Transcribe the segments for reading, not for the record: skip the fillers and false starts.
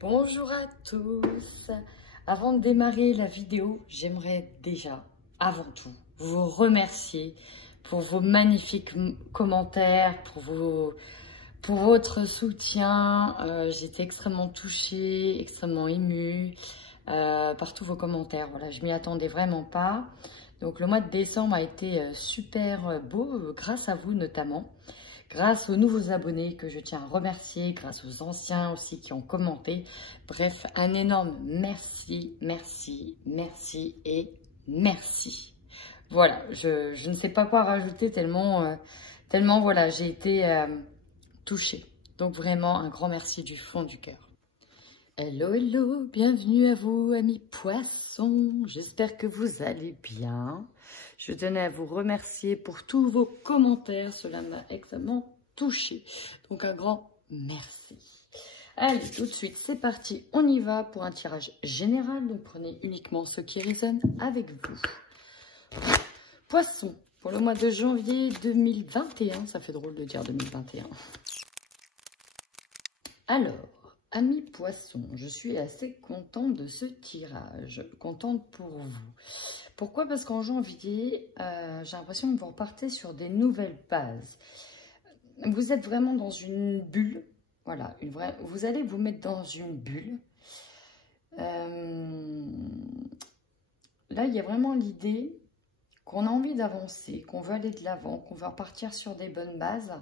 Bonjour à tous. Avant de démarrer la vidéo, j'aimerais déjà, avant tout, vous remercier pour vos magnifiques commentaires, pour votre soutien. J'étais extrêmement touchée, extrêmement émue par tous vos commentaires. Voilà, je m'y attendais vraiment pas. Donc le mois de décembre a été super beau, grâce à vous notamment. Grâce aux nouveaux abonnés que je tiens à remercier, grâce aux anciens aussi qui ont commenté. Bref, un énorme merci, merci, merci et merci. Voilà, je ne sais pas quoi rajouter tellement voilà, j'ai été touchée. Donc vraiment un grand merci du fond du cœur. Hello, hello, bienvenue à vous amis poissons, j'espère que vous allez bien. Je tenais à vous remercier pour tous vos commentaires, cela m'a extrêmement touchée. Donc un grand merci. Allez, tout de suite, c'est parti, on y va pour un tirage général. Donc prenez uniquement ce qui résonne avec vous. Poisson, pour le mois de janvier 2021, ça fait drôle de dire 2021. Alors, amis poissons, je suis assez contente de ce tirage, contente pour vous. Pourquoi? Parce qu'en janvier, j'ai l'impression que vous repartez sur des nouvelles bases. Vous êtes vraiment dans une bulle, voilà, vous allez vous mettre dans une bulle. Là, il y a vraiment l'idée qu'on a envie d'avancer, qu'on veut aller de l'avant, qu'on veut repartir sur des bonnes bases,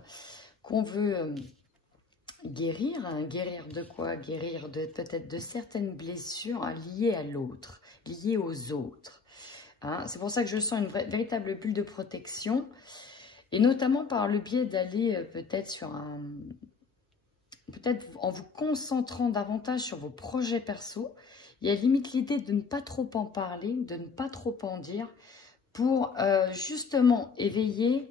qu'on veut... guérir, hein. Guérir de quoi? Guérir peut-être de certaines blessures liées à l'autre, liées aux autres. Hein. C'est pour ça que je sens une véritable bulle de protection, et notamment par le biais d'aller peut-être sur un... Peut-être en vous concentrant davantage sur vos projets perso, il y a limite l'idée de ne pas trop en parler, de ne pas trop en dire, pour justement éveiller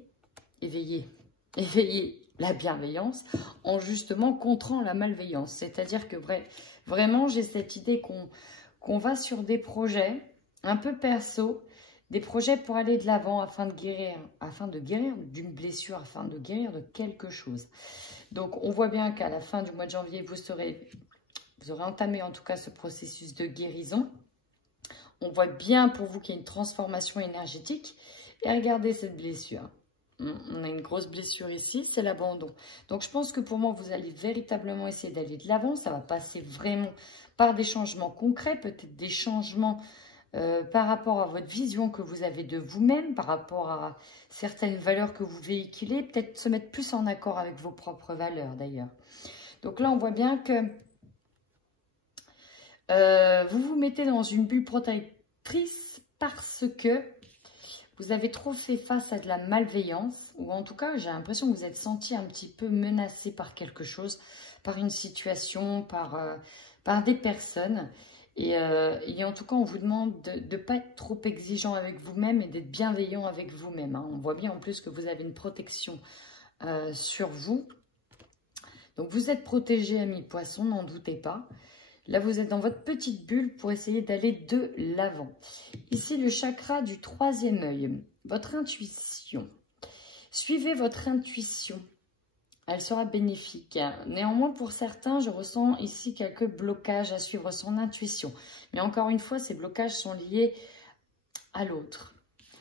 la bienveillance en justement contrant la malveillance. C'est-à-dire que vraiment, j'ai cette idée qu'on va sur des projets un peu perso, des projets pour aller de l'avant afin de guérir d'une blessure, afin de guérir de quelque chose. Donc, on voit bien qu'à la fin du mois de janvier, vous aurez entamé en tout cas ce processus de guérison. On voit bien pour vous qu'il y a une transformation énergétique. Et regardez cette blessure. On a une grosse blessure ici, c'est l'abandon. Donc, je pense que pour moi, vous allez véritablement essayer d'aller de l'avant. Ça va passer vraiment par des changements concrets, peut-être des changements par rapport à votre vision que vous avez de vous-même, par rapport à certaines valeurs que vous véhiculez, peut-être se mettre plus en accord avec vos propres valeurs d'ailleurs. Donc là, on voit bien que vous vous mettez dans une bulle protectrice parce que vous avez trop fait face à de la malveillance, ou en tout cas, j'ai l'impression que vous êtes senti un petit peu menacé par quelque chose, par une situation, par des personnes. Et en tout cas, on vous demande de ne pas être trop exigeant avec vous-même et d'être bienveillant avec vous-même. Hein. On voit bien en plus que vous avez une protection sur vous. Donc, vous êtes protégé, amis poissons, n'en doutez pas. Là, vous êtes dans votre petite bulle pour essayer d'aller de l'avant. Ici, le chakra du troisième œil, votre intuition. Suivez votre intuition. Elle sera bénéfique. Néanmoins, pour certains, je ressens ici quelques blocages à suivre son intuition. Mais encore une fois, ces blocages sont liés à l'autre.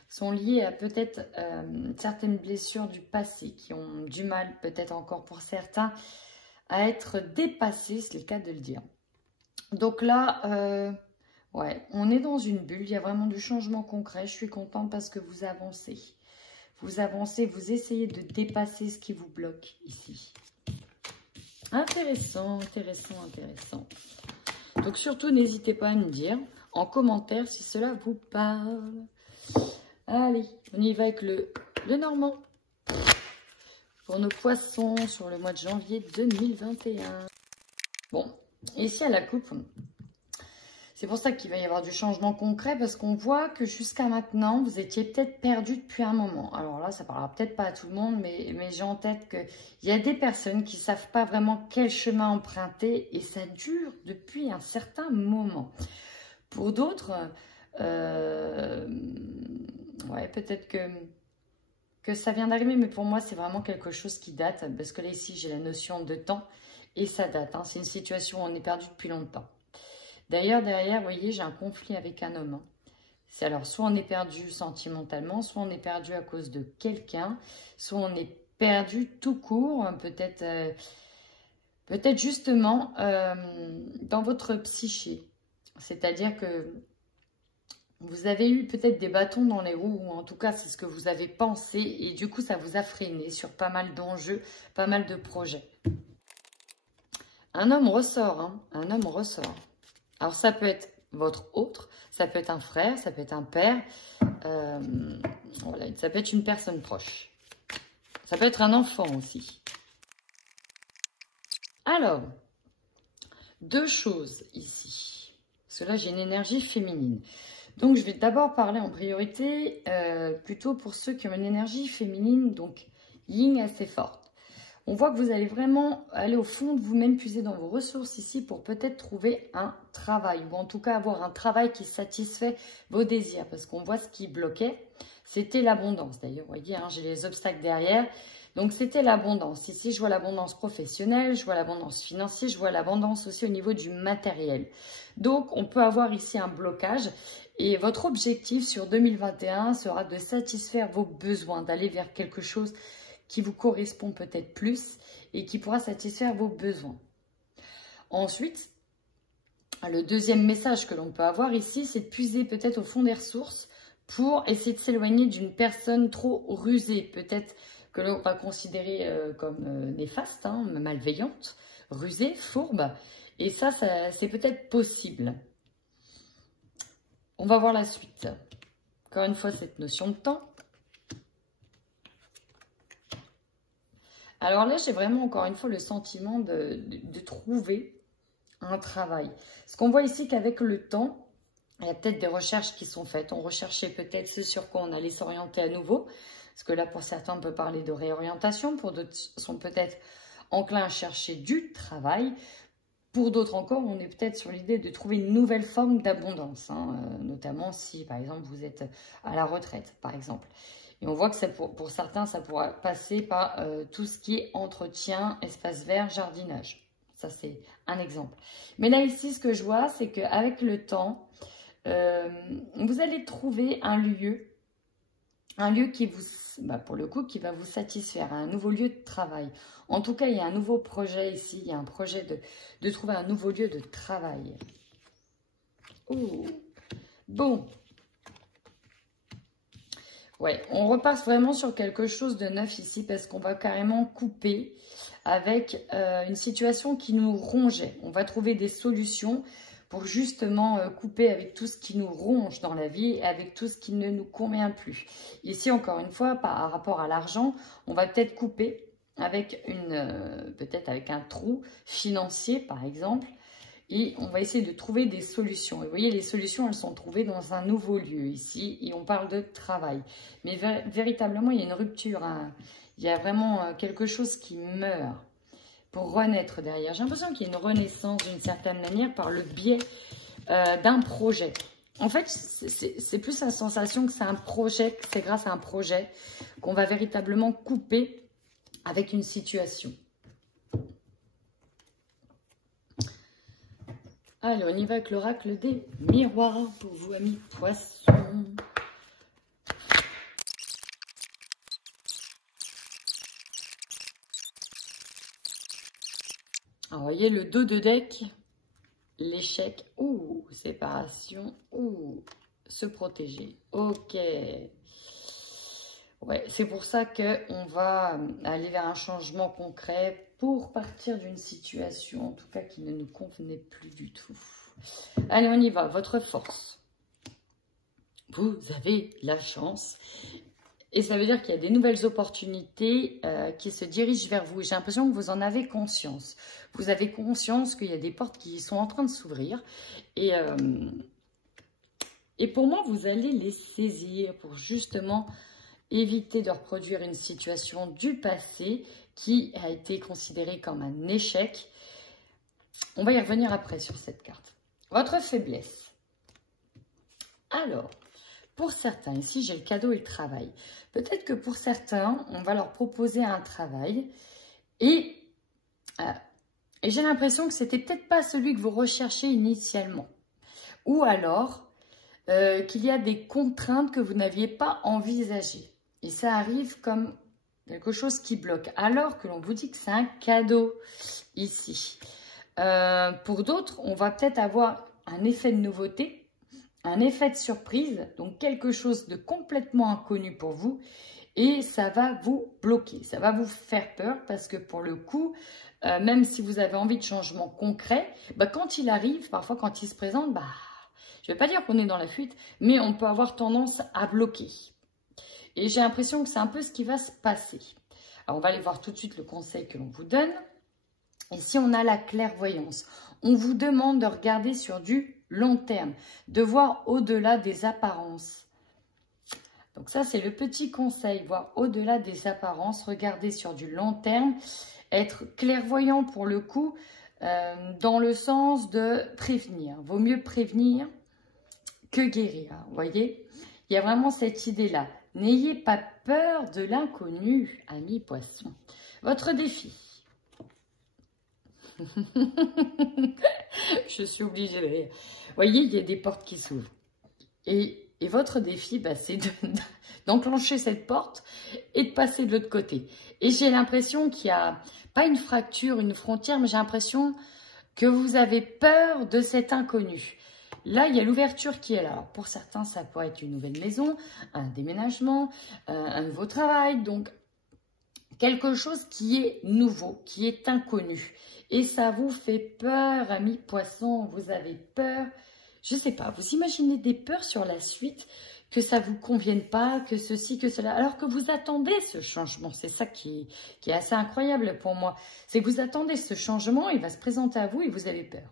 Sont liés à peut-être certaines blessures du passé qui ont du mal, peut-être encore pour certains, à être dépassées, c'est le cas de le dire. Donc là, ouais, on est dans une bulle, il y a vraiment du changement concret. Je suis contente parce que vous avancez. Vous avancez, vous essayez de dépasser ce qui vous bloque ici. Intéressant, intéressant, intéressant. Donc surtout, n'hésitez pas à me dire en commentaire si cela vous parle. Allez, on y va avec le normand. Pour nos poissons sur le mois de janvier 2021. Bon, ici à la coupe... C'est pour ça qu'il va y avoir du changement concret, parce qu'on voit que jusqu'à maintenant, vous étiez peut-être perdu depuis un moment. Alors là, ça ne parlera peut-être pas à tout le monde, mais j'ai en tête qu'il y a des personnes qui ne savent pas vraiment quel chemin emprunter, et ça dure depuis un certain moment. Pour d'autres, ouais, peut-être que ça vient d'arriver, mais pour moi, c'est vraiment quelque chose qui date, parce que là, ici, j'ai la notion de temps. Et ça date, hein. C'est une situation où on est perdu depuis longtemps. D'ailleurs, derrière, vous voyez, j'ai un conflit avec un homme. Hein. C'est alors, soit on est perdu sentimentalement, soit on est perdu à cause de quelqu'un, soit on est perdu tout court, peut-être justement dans votre psyché. C'est-à-dire que vous avez eu peut-être des bâtons dans les roues, ou en tout cas, c'est ce que vous avez pensé, et du coup, ça vous a freiné sur pas mal d'enjeux, pas mal de projets. Un homme ressort, hein, un homme ressort. Alors, ça peut être votre autre, ça peut être un frère, ça peut être un père, voilà, ça peut être une personne proche. Ça peut être un enfant aussi. Alors, deux choses ici. Parce que là, j'ai une énergie féminine. Donc, je vais d'abord parler en priorité plutôt pour ceux qui ont une énergie féminine, donc yin assez forte. On voit que vous allez vraiment aller au fond de vous-même, puiser dans vos ressources ici pour peut-être trouver un travail. Ou en tout cas, avoir un travail qui satisfait vos désirs. Parce qu'on voit ce qui bloquait, c'était l'abondance. D'ailleurs, vous voyez, hein, j'ai les obstacles derrière. Donc, c'était l'abondance. Ici, je vois l'abondance professionnelle, je vois l'abondance financière, je vois l'abondance aussi au niveau du matériel. Donc, on peut avoir ici un blocage. Et votre objectif sur 2021 sera de satisfaire vos besoins, d'aller vers quelque chose qui vous correspond peut-être plus et qui pourra satisfaire vos besoins. Ensuite, le deuxième message que l'on peut avoir ici, c'est de puiser peut-être au fond des ressources pour essayer de s'éloigner d'une personne trop rusée, peut-être que l'on va considérer comme néfaste, hein, malveillante, rusée, fourbe. Et ça c'est peut-être possible. On va voir la suite. Encore une fois, cette notion de temps. Alors là, j'ai vraiment, encore une fois, le sentiment de trouver un travail. Ce qu'on voit ici, qu'avec le temps, il y a peut-être des recherches qui sont faites. On recherchait peut-être ce sur quoi on allait s'orienter à nouveau. Parce que là, pour certains, on peut parler de réorientation. Pour d'autres, sont peut-être enclins à chercher du travail. Pour d'autres encore, on est peut-être sur l'idée de trouver une nouvelle forme d'abondance, hein, notamment si, par exemple, vous êtes à la retraite, par exemple. Et on voit que ça, pour certains, ça pourra passer par tout ce qui est entretien, espace vert, jardinage. Ça, c'est un exemple. Mais là, ici, ce que je vois, c'est qu'avec le temps, vous allez trouver un lieu qui vous, pour le coup, qui va vous satisfaire, un nouveau lieu de travail. En tout cas, il y a un nouveau projet ici, il y a un projet de trouver un nouveau lieu de travail. Oh. Bon. Ouais, on repasse vraiment sur quelque chose de neuf ici parce qu'on va carrément couper avec une situation qui nous rongeait. On va trouver des solutions pour justement couper avec tout ce qui nous ronge dans la vie, avec tout ce qui ne nous convient plus. Ici, encore une fois, par rapport à l'argent, on va peut-être couper avec peut-être avec un trou financier, par exemple, et on va essayer de trouver des solutions. Et vous voyez, les solutions, elles sont trouvées dans un nouveau lieu ici, et on parle de travail. Mais véritablement, il y a une rupture, hein. Il y a vraiment quelque chose qui meurt pour renaître derrière. J'ai l'impression qu'il y a une renaissance d'une certaine manière par le biais d'un projet. En fait, c'est plus la sensation que c'est un projet, que c'est grâce à un projet qu'on va véritablement couper avec une situation. Allez, on y va avec l'oracle des miroirs pour vous, amis poissons. Alors, vous voyez le dos de deck, l'échec, ouh, séparation, ouh, se protéger. Ok. Ouais, c'est pour ça qu'on va aller vers un changement concret pour partir d'une situation, en tout cas, qui ne nous convenait plus du tout. Allez, on y va. Votre force. Vous avez la chance. Et ça veut dire qu'il y a des nouvelles opportunités qui se dirigent vers vous. J'ai l'impression que vous en avez conscience. Vous avez conscience qu'il y a des portes qui sont en train de s'ouvrir. Et pour moi, vous allez les saisir pour justement éviter de reproduire une situation du passé qui a été considérée comme un échec. On va y revenir après sur cette carte. Votre faiblesse. Alors, pour certains, ici j'ai le cadeau et le travail. Peut-être que pour certains, on va leur proposer un travail et Et j'ai l'impression que c'était peut-être pas celui que vous recherchez initialement. Ou alors qu'il y a des contraintes que vous n'aviez pas envisagées. Et ça arrive comme quelque chose qui bloque. Alors que l'on vous dit que c'est un cadeau ici. Pour d'autres, on va peut-être avoir un effet de nouveauté, un effet de surprise. Donc quelque chose de complètement inconnu pour vous. Et ça va vous bloquer, ça va vous faire peur parce que pour le coup, même si vous avez envie de changement concret, bah, quand il arrive, parfois quand il se présente, bah, je ne vais pas dire qu'on est dans la fuite, mais on peut avoir tendance à bloquer. Et j'ai l'impression que c'est un peu ce qui va se passer. Alors on va aller voir tout de suite le conseil que l'on vous donne. Et si on a la clairvoyance, on vous demande de regarder sur du long terme, de voir au-delà des apparences. Donc ça, c'est le petit conseil, voir au-delà des apparences, regarder sur du long terme, être clairvoyant pour le coup, dans le sens de prévenir. Vaut mieux prévenir que guérir, vous voyez. Il y a vraiment cette idée-là. N'ayez pas peur de l'inconnu, amis poissons. Votre défi. Je suis obligée de rire. Vous voyez, il y a des portes qui s'ouvrent. Et votre défi, bah, c'est d'enclencher cette porte et de passer de l'autre côté. Et j'ai l'impression qu'il n'y a pas une fracture, une frontière, mais j'ai l'impression que vous avez peur de cet inconnu. Là, il y a l'ouverture qui est là. Alors, pour certains, ça pourrait être une nouvelle maison, un déménagement, un nouveau travail. Donc, quelque chose qui est nouveau, qui est inconnu. Et ça vous fait peur, amis poissons, vous avez peur. Je ne sais pas, vous imaginez des peurs sur la suite, que ça ne vous convienne pas, que ceci, que cela, alors que vous attendez ce changement. C'est ça qui est assez incroyable pour moi. C'est que vous attendez ce changement, il va se présenter à vous et vous avez peur.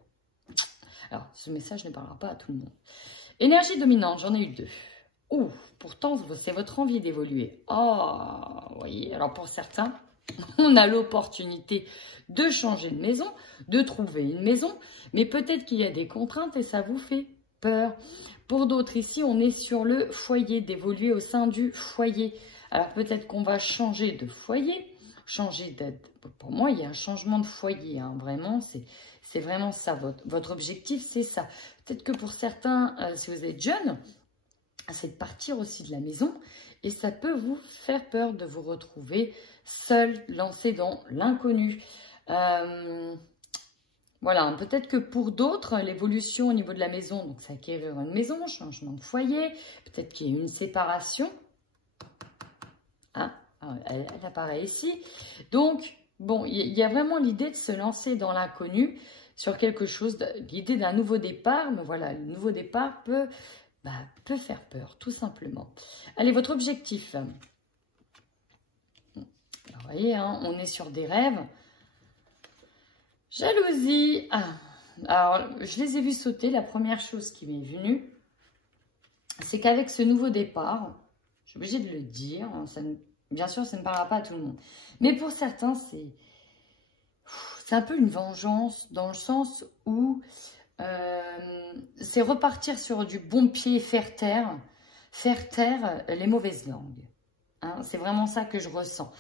Alors, ce message ne parlera pas à tout le monde. Énergie dominante, j'en ai eu 2. Ouh, pourtant, c'est votre envie d'évoluer. Oh, vous voyez, alors pour certains, on a l'opportunité de changer de maison, de trouver une maison, mais peut-être qu'il y a des contraintes et ça vous fait peur. Pour d'autres, ici, on est sur le foyer, d'évoluer au sein du foyer. Alors peut-être qu'on va changer de foyer, changer d'aide. Pour moi, il y a un changement de foyer, hein, vraiment, c'est vraiment ça. Votre objectif, c'est ça. Peut-être que pour certains, si vous êtes jeune, c'est de partir aussi de la maison et ça peut vous faire peur de vous retrouver seul, lancé dans l'inconnu. Voilà, peut-être que pour d'autres, l'évolution au niveau de la maison, donc c'est acquérir une maison, changement de foyer, peut-être qu'il y a une séparation. Hein, elle apparaît ici. Donc, bon, il y a vraiment l'idée de se lancer dans l'inconnu sur quelque chose, l'idée d'un nouveau départ, mais voilà, le nouveau départ peut faire peur, tout simplement. Allez, votre objectif. Alors, vous voyez, hein, on est sur des rêves. Jalousie. Ah, alors, je les ai vus sauter. La première chose qui m'est venue, c'est qu'avec ce nouveau départ, je suis obligée de le dire, hein, bien sûr, ça ne parlera pas à tout le monde. Mais pour certains, c'est un peu une vengeance dans le sens où c'est repartir sur du bon pied, faire taire les mauvaises langues. Hein, c'est vraiment ça que je ressens.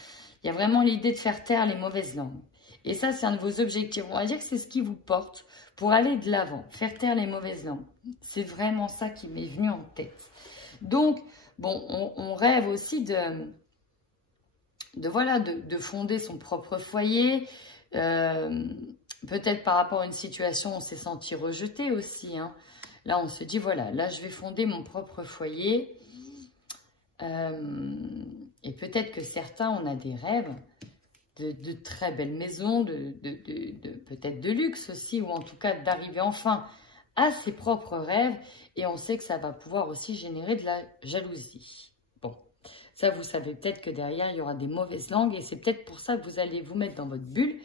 Il y a vraiment l'idée de faire taire les mauvaises langues. Et ça, c'est un de vos objectifs. On va dire que c'est ce qui vous porte pour aller de l'avant, faire taire les mauvaises langues. C'est vraiment ça qui m'est venu en tête. Donc, bon, on rêve aussi de fonder son propre foyer. Peut-être par rapport à une situation, on s'est senti rejeté aussi. Hein. Là, on se dit, voilà, là, je vais fonder mon propre foyer. Et peut-être que certains, on a des rêves de très belles maisons, peut-être de luxe aussi, ou en tout cas d'arriver enfin à ses propres rêves. Et on sait que ça va pouvoir aussi générer de la jalousie. Bon, ça, vous savez peut-être que derrière, il y aura des mauvaises langues. Et c'est peut-être pour ça que vous allez vous mettre dans votre bulle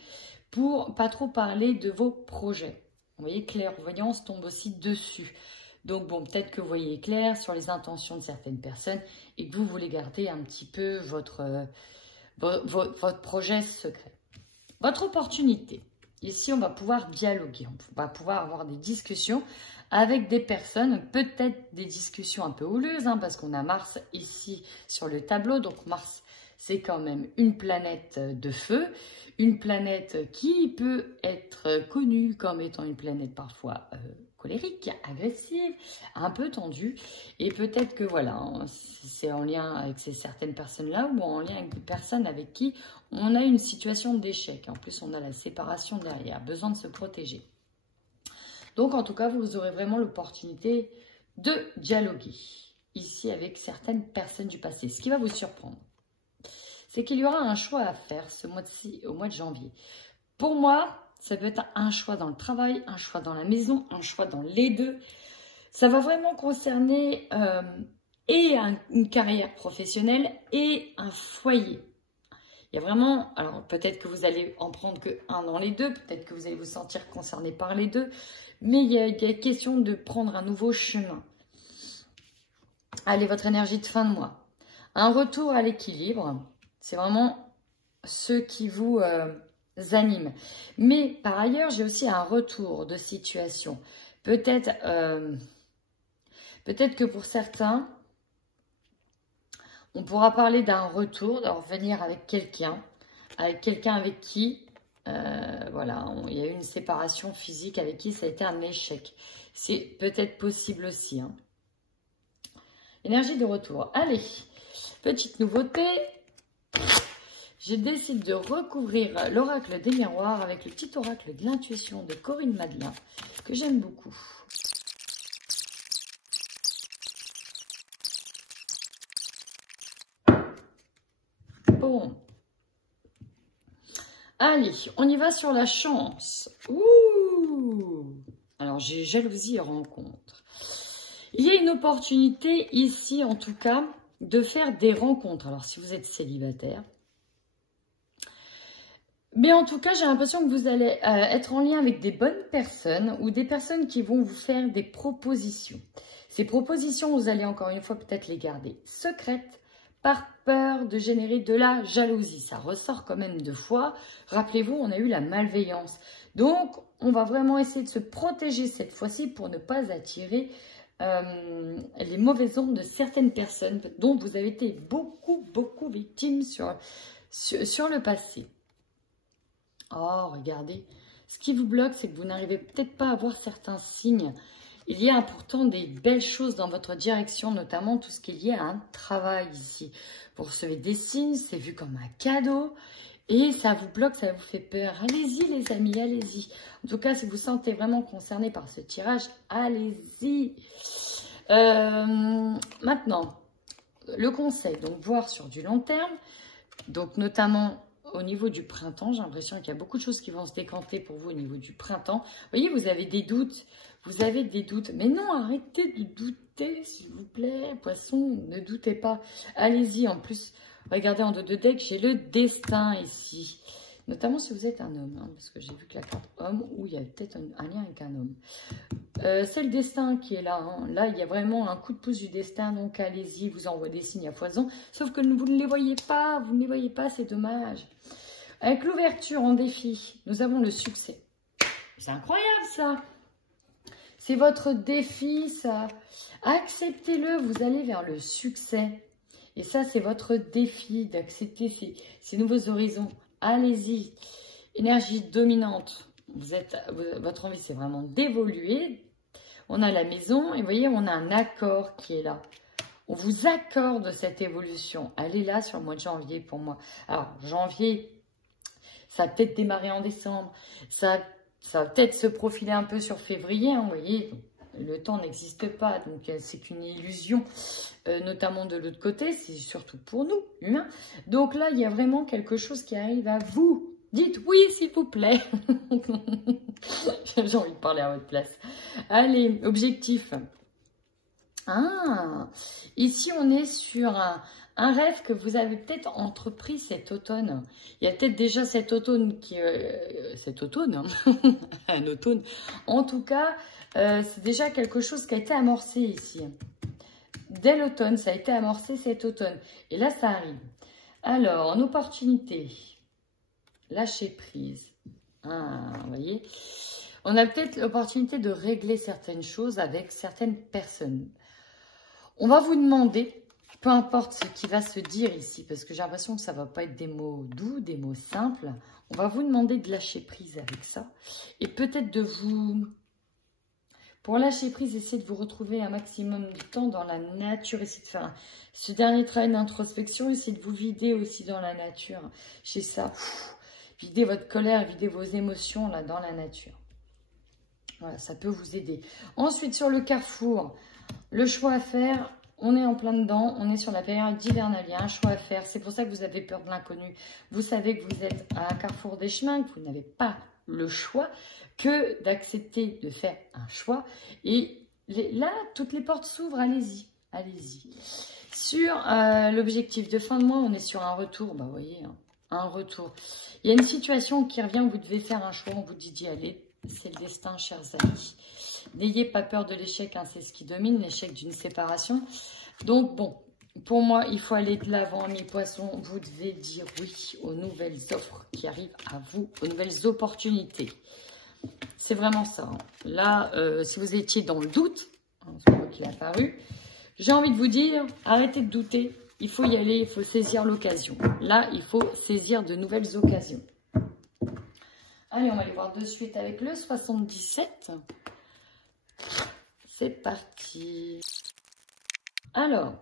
pour pas trop parler de vos projets. Vous voyez, clairvoyance tombe aussi dessus. Donc, bon, peut-être que vous voyez clair sur les intentions de certaines personnes et que vous voulez garder un petit peu votre projet secret. Votre opportunité. Ici, on va pouvoir dialoguer. On va pouvoir avoir des discussions avec des personnes, peut-être des discussions un peu houleuses, hein, parce qu'on a Mars ici sur le tableau. Donc, Mars, c'est quand même une planète de feu, une planète qui peut être connue comme étant une planète parfois colérique, agressive, un peu tendue. Et peut-être que voilà, c'est en lien avec certaines personnes-là ou en lien avec des personnes avec qui on a une situation d'échec. En plus, on a la séparation derrière, besoin de se protéger. Donc, en tout cas, vous aurez vraiment l'opportunité de dialoguer ici avec certaines personnes du passé. Ce qui va vous surprendre, c'est qu'il y aura un choix à faire ce mois-ci, au mois de janvier. Pour moi, ça peut être un choix dans le travail, un choix dans la maison, un choix dans les deux. Ça va vraiment concerner une carrière professionnelle et un foyer. Il y a vraiment, alors peut-être que vous allez en prendre qu'un dans les deux, peut-être que vous allez vous sentir concerné par les deux, mais il y a question de prendre un nouveau chemin. Allez, votre énergie de fin de mois. Un retour à l'équilibre, c'est vraiment ce qui vous anime. Mais par ailleurs, j'ai aussi un retour de situation. Peut-être que pour certains, on pourra parler d'un retour, de revenir avec quelqu'un avec qui, voilà, il y a eu une séparation physique, avec qui ça a été un échec. C'est peut-être possible aussi. Hein. Énergie de retour. Allez, petite nouveauté. J'ai décidé de recouvrir l'oracle des miroirs avec le petit oracle de l'intuition de Corinne Madelin, que j'aime beaucoup. Bon. Allez, on y va sur la chance. Ouh! Alors, j'ai jalousie et rencontre. Il y a une opportunité ici, en tout cas, de faire des rencontres. Alors, si vous êtes célibataire. Mais en tout cas, j'ai l'impression que vous allez être en lien avec des bonnes personnes ou des personnes qui vont vous faire des propositions. Ces propositions, vous allez encore une fois peut-être les garder secrètes par peur de générer de la jalousie. Ça ressort quand même 2 fois. Rappelez-vous, on a eu la malveillance. Donc, on va vraiment essayer de se protéger cette fois-ci pour ne pas attirer les mauvaises ondes de certaines personnes dont vous avez été beaucoup victimes sur le passé. Oh, regardez, ce qui vous bloque, c'est que vous n'arrivez peut-être pas à voir certains signes. Il y a pourtant des belles choses dans votre direction, notamment tout ce qui est lié à un travail ici. Vous recevez des signes, c'est vu comme un cadeau et ça vous bloque, ça vous fait peur. Allez-y les amis, allez-y. En tout cas, si vous vous sentez vraiment concerné par ce tirage, allez-y. Maintenant, le conseil, donc voir sur du long terme, donc notamment au niveau du printemps, j'ai l'impression qu'il y a beaucoup de choses qui vont se décanter pour vous au niveau du printemps. Vous voyez, vous avez des doutes. Vous avez des doutes. Mais non, arrêtez de douter, s'il vous plaît. Poisson, ne doutez pas. Allez-y. En plus, regardez en dos de deck, j'ai le destin ici. Notamment si vous êtes un homme. Hein, parce que j'ai vu que la carte homme, où il y a peut-être un lien avec un homme. C'est le destin qui est là. Hein. Là, il y a vraiment un coup de pouce du destin. Donc, allez-y, vous envoie des signes à foison. Sauf que vous ne les voyez pas. Vous ne les voyez pas, c'est dommage. Avec l'ouverture en défi, nous avons le succès. C'est incroyable, ça. C'est votre défi, ça. Acceptez-le, vous allez vers le succès. Et ça, c'est votre défi d'accepter ces nouveaux horizons. Allez-y. Énergie dominante. Votre envie, c'est vraiment d'évoluer. On a la maison et vous voyez, on a un accord qui est là. On vous accorde cette évolution. Elle est là sur le mois de janvier pour moi. Alors, janvier, ça va peut-être démarrer en décembre. Ça va peut-être se profiler un peu sur février. Hein, vous voyez, le temps n'existe pas. Donc, c'est qu'une illusion, notamment de l'autre côté. C'est surtout pour nous, humains. Donc là, il y a vraiment quelque chose qui arrive à vous. Dites oui, s'il vous plaît. J'ai envie de parler à votre place. Allez, objectif. Ah, ici, on est sur un rêve que vous avez peut-être entrepris cet automne. Il y a peut-être déjà cet automne qui... cet automne, hein. Un automne. En tout cas, c'est déjà quelque chose qui a été amorcé ici. Dès l'automne, ça a été amorcé cet automne. Et là, ça arrive. Alors, en opportunité... Lâcher prise. Ah, vous voyez, on a peut-être l'opportunité de régler certaines choses avec certaines personnes. On va vous demander peu importe ce qui va se dire ici, parce que j'ai l'impression que ça ne va pas être des mots doux, des mots simples. On va vous demander de lâcher prise avec ça. Et peut-être de vous... Pour lâcher prise, essayez de vous retrouver un maximum de temps dans la nature. Essayez de faire ce dernier travail d'introspection. Essayez de vous vider aussi dans la nature. Chez ça, videz votre colère, videz vos émotions là dans la nature. Voilà, ça peut vous aider. Ensuite, sur le carrefour, le choix à faire... On est en plein dedans, on est sur la période d'hivernale, il y a un choix à faire. C'est pour ça que vous avez peur de l'inconnu. Vous savez que vous êtes à un carrefour des chemins, que vous n'avez pas le choix que d'accepter de faire un choix. Et là, toutes les portes s'ouvrent, allez-y, allez-y. Sur l'objectif de fin de mois, on est sur un retour, bah vous voyez, hein, un retour. Il y a une situation qui revient, vous devez faire un choix, on vous dit d'y aller. C'est le destin, chers amis. N'ayez pas peur de l'échec, hein, c'est ce qui domine, l'échec d'une séparation. Donc bon, pour moi, il faut aller de l'avant, mes poissons. Vous devez dire oui aux nouvelles offres qui arrivent à vous, aux nouvelles opportunités. C'est vraiment ça. Hein. Là, si vous étiez dans le doute, hein, c'est moi qui l'ai apparu, j'ai envie de vous dire, arrêtez de douter. Il faut y aller, il faut saisir l'occasion. Là, il faut saisir de nouvelles occasions. Allez, on va aller voir de suite avec le 77. C'est parti. Alors,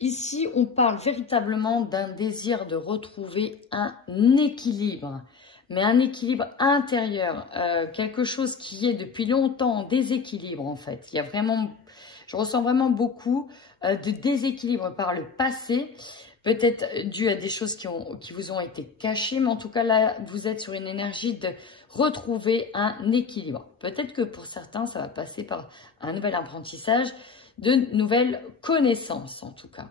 ici, on parle véritablement d'un désir de retrouver un équilibre. Mais un équilibre intérieur. Quelque chose qui est depuis longtemps en déséquilibre, en fait. Il y a vraiment, je ressens vraiment beaucoup de déséquilibre par le passé. Peut-être dû à des choses qui vous ont été cachées, mais en tout cas là, vous êtes sur une énergie de retrouver un équilibre. Peut-être que pour certains, ça va passer par un nouvel apprentissage, de nouvelles connaissances en tout cas.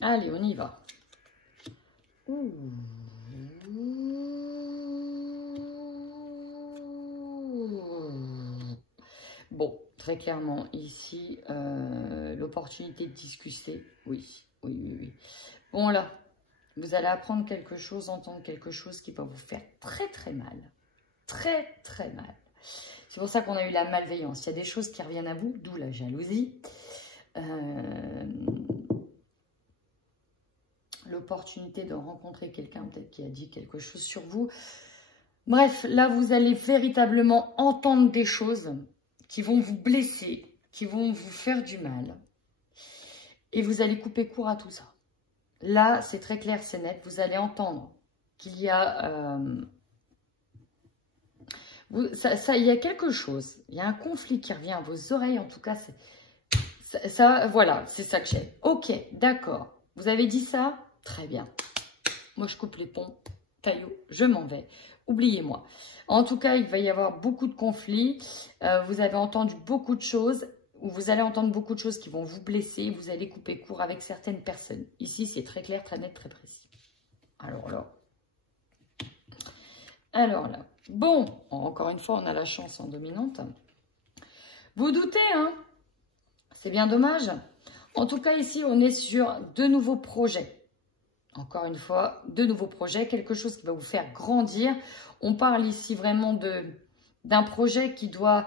Allez, on y va. Bon, très clairement, ici, l'opportunité de discuter, oui. Bon, là, vous allez apprendre quelque chose, entendre quelque chose qui va vous faire très, très mal. Très, très mal. C'est pour ça qu'on a eu la malveillance. Il y a des choses qui reviennent à vous, d'où la jalousie. L'opportunité de rencontrer quelqu'un, peut-être qui a dit quelque chose sur vous. Bref, là, vous allez véritablement entendre des choses qui vont vous blesser, qui vont vous faire du mal. Et vous allez couper court à tout ça. Là, c'est très clair, c'est net. Vous allez entendre qu'il y a... il y a quelque chose. Il y a un conflit qui revient à vos oreilles. En tout cas, voilà, c'est ça que j'ai. Ok, d'accord. Vous avez dit ça? Très bien. Moi, je coupe les ponts. Taillot, je m'en vais. Oubliez-moi. En tout cas, il va y avoir beaucoup de conflits. Vous avez entendu beaucoup de choses. Ou vous allez entendre beaucoup de choses qui vont vous blesser. Vous allez couper court avec certaines personnes. Ici, c'est très clair, très net, très précis. Alors là. Bon, encore une fois, on a la chance en dominante. Vous doutez, hein? C'est bien dommage. En tout cas, ici, on est sur de nouveaux projets. Encore une fois, de nouveaux projets, quelque chose qui va vous faire grandir. On parle ici vraiment d'un projet qui doit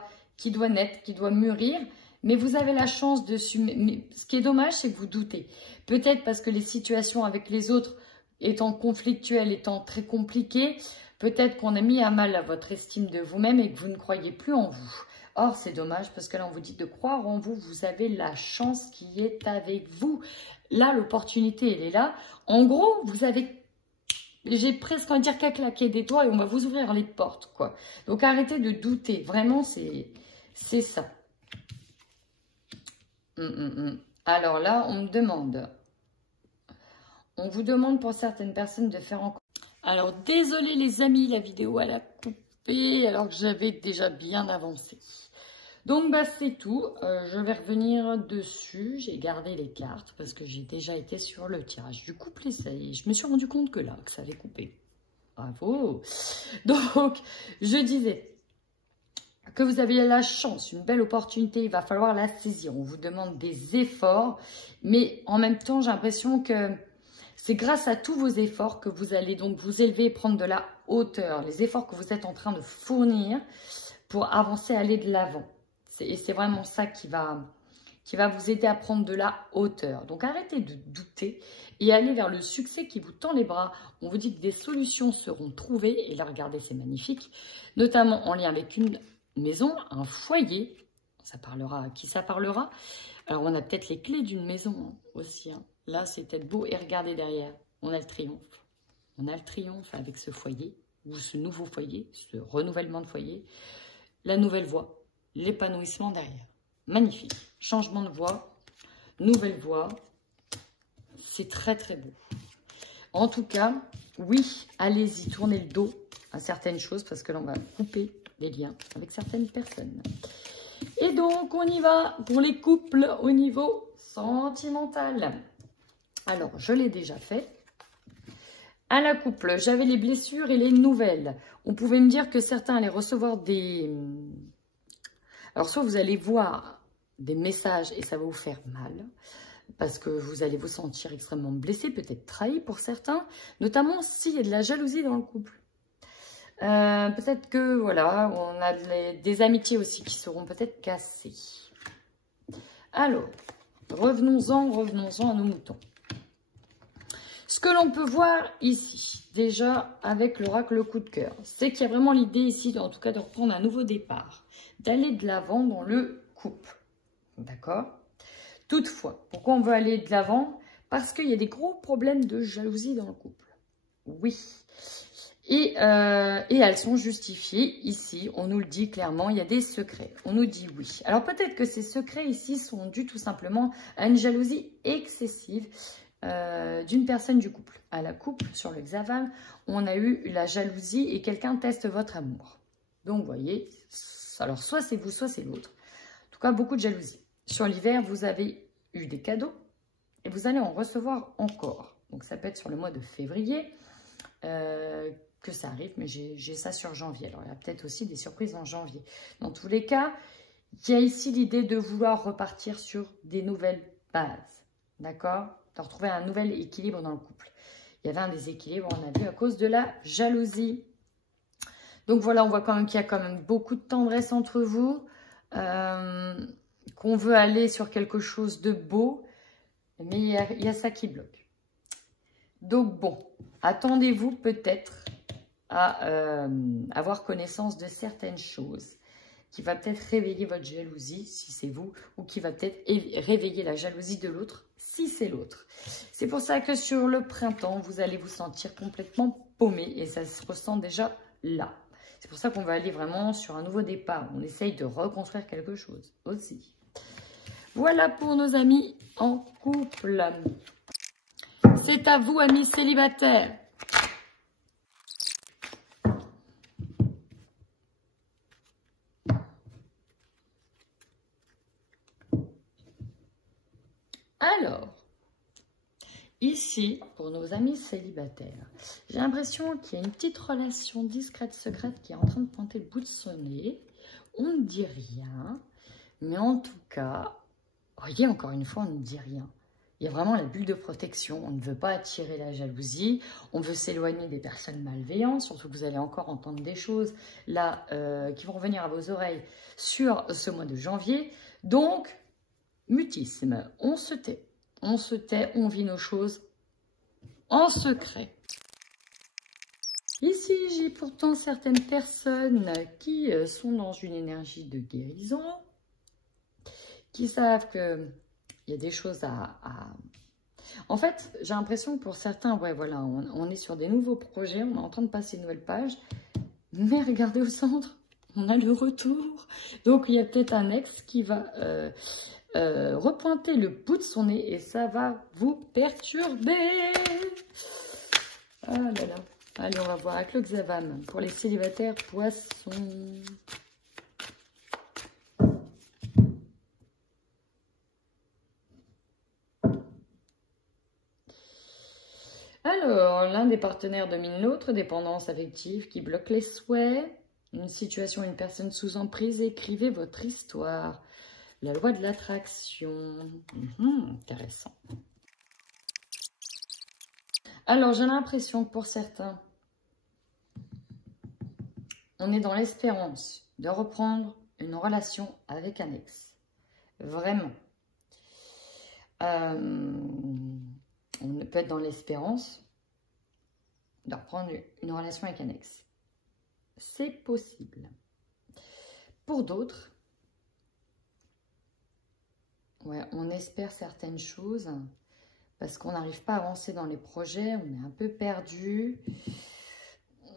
naître, qui doit mûrir. Mais vous avez la chance de... Ce qui est dommage, c'est que vous doutez. Peut-être parce que les situations avec les autres étant conflictuelles, étant très compliquées, peut-être qu'on a mis à mal votre estime de vous-même et que vous ne croyez plus en vous. Or, c'est dommage parce que là, on vous dit de croire en vous. Vous avez la chance qui est avec vous. Là, l'opportunité, elle est là. En gros, vous avez... J'ai presque envie de dire qu'à claquer des doigts et on va vous ouvrir les portes, quoi. Donc, arrêtez de douter. Vraiment, c'est ça. Alors là, on vous demande pour certaines personnes de faire encore... Alors, désolé les amis, la vidéo, elle a coupé alors que j'avais déjà bien avancé. Donc, bah, c'est tout. Je vais revenir dessus. J'ai gardé les cartes parce que j'ai déjà été sur le tirage du couple et ça y est, je me suis rendu compte que ça avait coupé. Bravo. Donc, je disais que vous aviez la chance, une belle opportunité, il va falloir la saisir. On vous demande des efforts, mais en même temps, j'ai l'impression que c'est grâce à tous vos efforts que vous allez donc vous élever et prendre de la hauteur. Les efforts que vous êtes en train de fournir pour avancer, aller de l'avant. Et c'est vraiment ça qui va vous aider à prendre de la hauteur. Donc arrêtez de douter et allez vers le succès qui vous tend les bras. On vous dit que des solutions seront trouvées. Et là, regardez, c'est magnifique. Notamment en lien avec une maison, un foyer. Ça parlera à qui ça parlera. Alors, on a peut-être les clés d'une maison aussi. Là, c'est peut-être beau. Et regardez derrière, on a le triomphe. On a le triomphe avec ce foyer, ou ce nouveau foyer, ce renouvellement de foyer. La nouvelle voie, l'épanouissement derrière. Magnifique. Changement de voie, nouvelle voie. C'est très, très beau. En tout cas, oui, allez-y, tournez le dos à certaines choses parce que là, on va couper les liens avec certaines personnes. Et donc, on y va pour les couples au niveau sentimental. Alors, je l'ai déjà fait. À la couple, j'avais les blessures et les nouvelles. On pouvait me dire que certains allaient recevoir des... Alors, soit vous allez voir des messages et ça va vous faire mal, parce que vous allez vous sentir extrêmement blessé, peut-être trahi pour certains, notamment s'il y a de la jalousie dans le couple. Peut-être que, voilà, on a des amitiés aussi qui seront peut-être cassées. Alors, revenons-en à nos moutons. Ce que l'on peut voir ici, déjà avec l'oracle coup de cœur, c'est qu'il y a vraiment l'idée ici, en tout cas, de reprendre un nouveau départ, d'aller de l'avant dans le couple. D'accord? Toutefois, pourquoi on veut aller de l'avant? Parce qu'il y a des gros problèmes de jalousie dans le couple. Oui. Et elles sont justifiées ici. On nous le dit clairement, il y a des secrets. On nous dit oui. Alors peut-être que ces secrets ici sont dus tout simplement à une jalousie excessive d'une personne du couple. À la couple, sur l'hexagramme, on a eu la jalousie et quelqu'un teste votre amour. Donc, vous voyez, alors soit c'est vous, soit c'est l'autre. En tout cas, beaucoup de jalousie. Sur l'hiver, vous avez eu des cadeaux et vous allez en recevoir encore. Donc, ça peut être sur le mois de février que ça arrive, mais j'ai ça sur janvier. Alors, il y a peut-être aussi des surprises en janvier. Dans tous les cas, il y a ici l'idée de vouloir repartir sur des nouvelles bases. D'accord? De retrouver un nouvel équilibre dans le couple. Il y avait un déséquilibre, on a dit, à cause de la jalousie. Donc, voilà, on voit quand même qu'il y a quand même beaucoup de tendresse entre vous. Qu'on veut aller sur quelque chose de beau, mais il y a ça qui bloque. Donc bon, attendez-vous peut-être à avoir connaissance de certaines choses qui va peut-être réveiller votre jalousie, si c'est vous, ou qui va peut-être réveiller la jalousie de l'autre, si c'est l'autre. C'est pour ça que sur le printemps, vous allez vous sentir complètement paumé, et ça se ressent déjà là. C'est pour ça qu'on va aller vraiment sur un nouveau départ. On essaye de reconstruire quelque chose aussi. Voilà pour nos amis en couple. C'est à vous, amis célibataires. Alors, ici, pour nos amis célibataires, j'ai l'impression qu'il y a une petite relation discrète, secrète qui est en train de pointer le bout de son nez. On ne dit rien, mais en tout cas... Voyez, encore une fois, on ne dit rien. Il y a vraiment la bulle de protection. On ne veut pas attirer la jalousie. On veut s'éloigner des personnes malveillantes. Surtout que vous allez encore entendre des choses là qui vont revenir à vos oreilles sur ce mois de janvier. Donc, mutisme. On se tait. On se tait, on vit nos choses en secret. Ici, j'ai pourtant certaines personnes qui sont dans une énergie de guérison, qui savent qu'il y a des choses à... En fait, j'ai l'impression que pour certains, ouais, voilà, on est sur des nouveaux projets, on est en train de passer une nouvelle page, mais regardez au centre, on a le retour. Donc, il y a peut-être un ex qui va repointer le bout de son nez et ça va vous perturber. Ah là là. Allez, on va voir avec le Xavam pour les célibataires poissons. Alors, l'un des partenaires domine l'autre, dépendance affective qui bloque les souhaits, une situation, une personne sous emprise, écrivez votre histoire. La loi de l'attraction. Intéressant. Alors, j'ai l'impression que pour certains, on est dans l'espérance de reprendre une relation avec un ex. Vraiment. On peut être dans l'espérance de reprendre une relation avec un ex. C'est possible. Pour d'autres, ouais, on espère certaines choses parce qu'on n'arrive pas à avancer dans les projets, on est un peu perdu,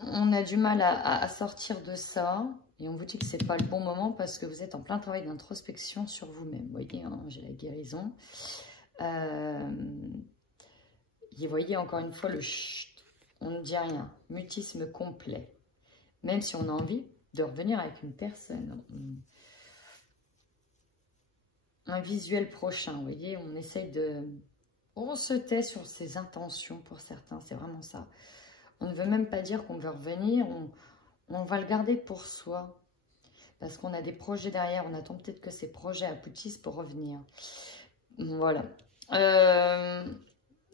on a du mal à sortir de ça et on vous dit que ce n'est pas le bon moment parce que vous êtes en plein travail d'introspection sur vous-même. Vous voyez, hein, j'ai la guérison. Et vous voyez encore une fois le chut, on ne dit rien, mutisme complet. Même si on a envie de revenir avec une personne, un visuel prochain, vous voyez, on essaye de... On se tait sur ses intentions pour certains, c'est vraiment ça. On ne veut même pas dire qu'on veut revenir, on va le garder pour soi. Parce qu'on a des projets derrière, on attend peut-être que ces projets aboutissent pour revenir. Voilà.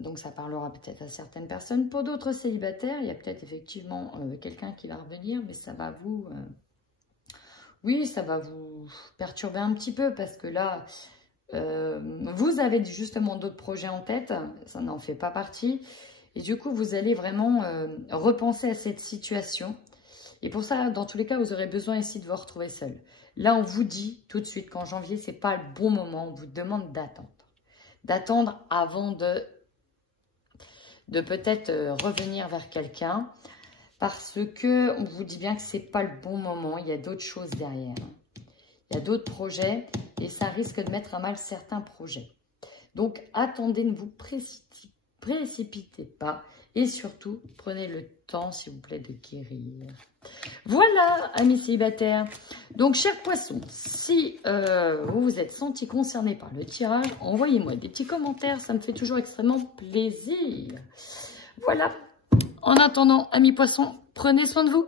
Donc ça parlera peut-être à certaines personnes. Pour d'autres célibataires, il y a peut-être effectivement quelqu'un qui va revenir, mais ça va vous... oui, ça va vous perturber un petit peu parce que là... vous avez justement d'autres projets en tête, ça n'en fait pas partie. Et du coup, vous allez vraiment repenser à cette situation. Et pour ça, dans tous les cas, vous aurez besoin ici de vous retrouver seul. Là, on vous dit tout de suite qu'en janvier, ce n'est pas le bon moment. On vous demande d'attendre. D'attendre avant de peut-être revenir vers quelqu'un. Parce que on vous dit bien que ce n'est pas le bon moment. Il y a d'autres choses derrière. Il y a d'autres projets et ça risque de mettre à mal certains projets. Donc, attendez, ne vous précipitez pas. Et surtout, prenez le temps, s'il vous plaît, de guérir. Voilà, amis célibataires. Donc, chers poissons, si vous vous êtes sentis concernés par le tirage, envoyez-moi des petits commentaires. Ça me fait toujours extrêmement plaisir. Voilà. En attendant, amis poissons, prenez soin de vous.